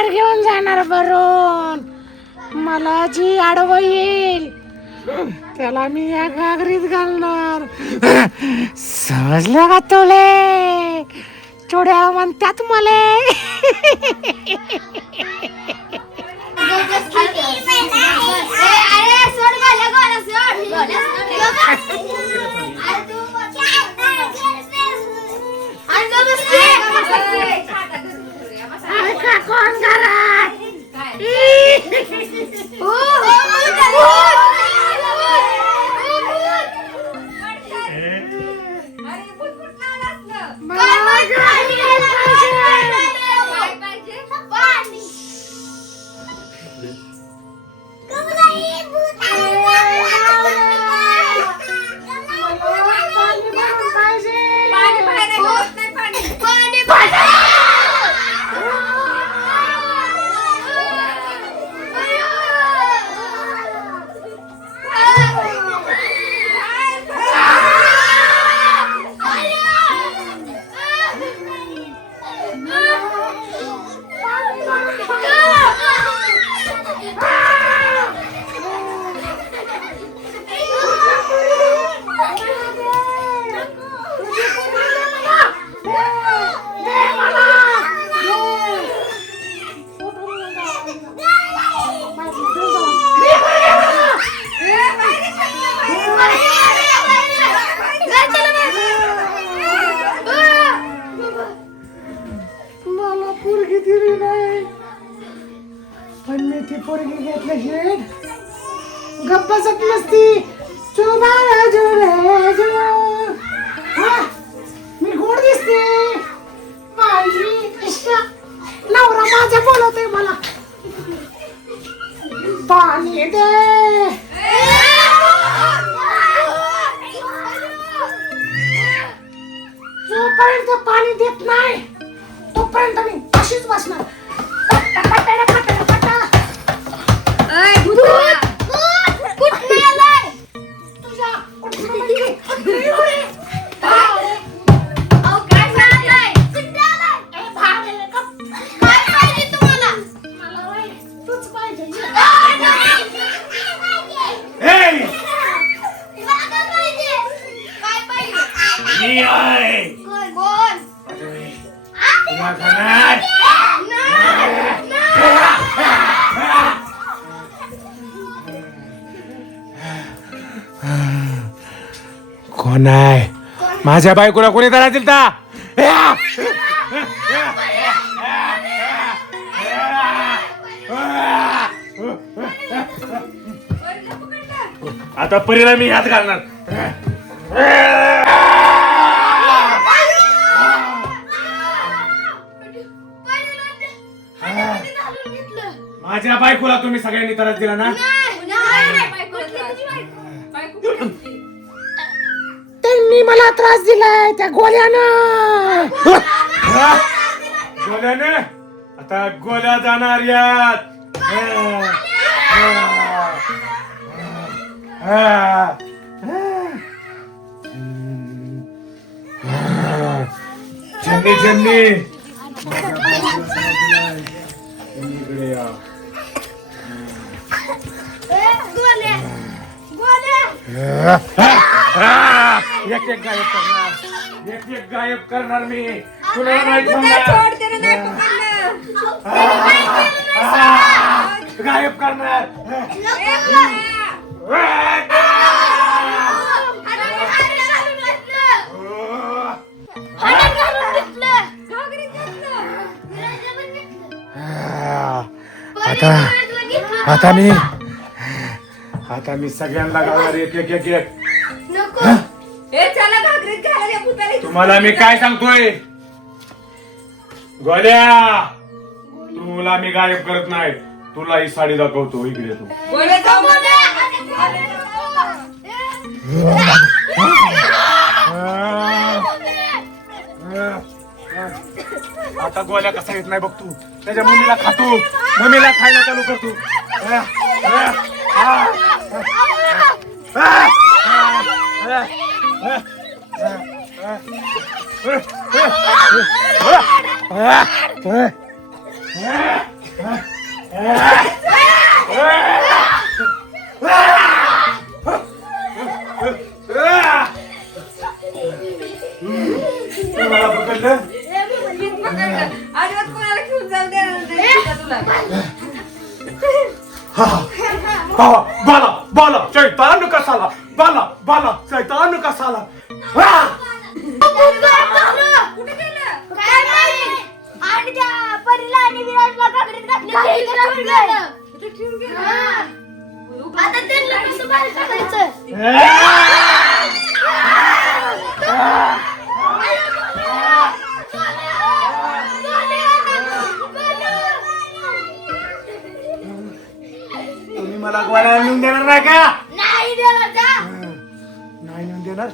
घागर घेऊन जाणार भरून. मला जी आडवं येईल त्याला मी या घागरीत घालणार. समजलं का तुले? चोड्या म्हणतात मले. कोण घरात? पोरगी घेतल्याशिवाय गप्प बसत नसती. मी गोड दिसते. नवरा माझा बोलवतोय मला. पाणी दे. जोपर्यंत पाणी देत नाही तोपर्यंत मी अशीच बसणार. कोण आहे? माझ्या बायकोला कोणी धरा दिलता? आता परीला मी हात घालणार. माझ्या बायकोला तुम्ही सगळ्यांनी त्रास दिला ना? त्यांनी मला त्रास दिलाय त्या गोल्यानं. गोल्याने आता गोल्या जाणार यात. जन्नी जन्नी एक एक गायब करणार. एक एक गायब करणार मी. कुणाला नाही गायब करणार. आता मी सगळ्यांना गावणार एक एक एक एक. तुम्हाला मी काय सांगतोय? गोल्या, तुला मी गायब करत नाही. तुला ही साडी दाखवतो. इकडे तू. आता गोल्या कसा येत नाही बघ तू. त्याच्या मम्मीला खातो. मम्मीला खायला चालू करतो. मला पकडलं. आजवर कोणाला घेऊन जाऊ देणार नाही तुला. बाला बाला शैतान कसाला बाला बाला शैतान कसाला. कुठे गेलं? काय माहिती? आणि त्या परीला आणि विराजला पकडून घातले. काही ठेवून गेलं. कुठे ठेवून गेलं? हा. आता त्यांना कसं बाहेर काढायचं? तुम्ही मला गोळ्या आणून देणार नाही का? नाही देणार जा. नाही नेऊन देणार.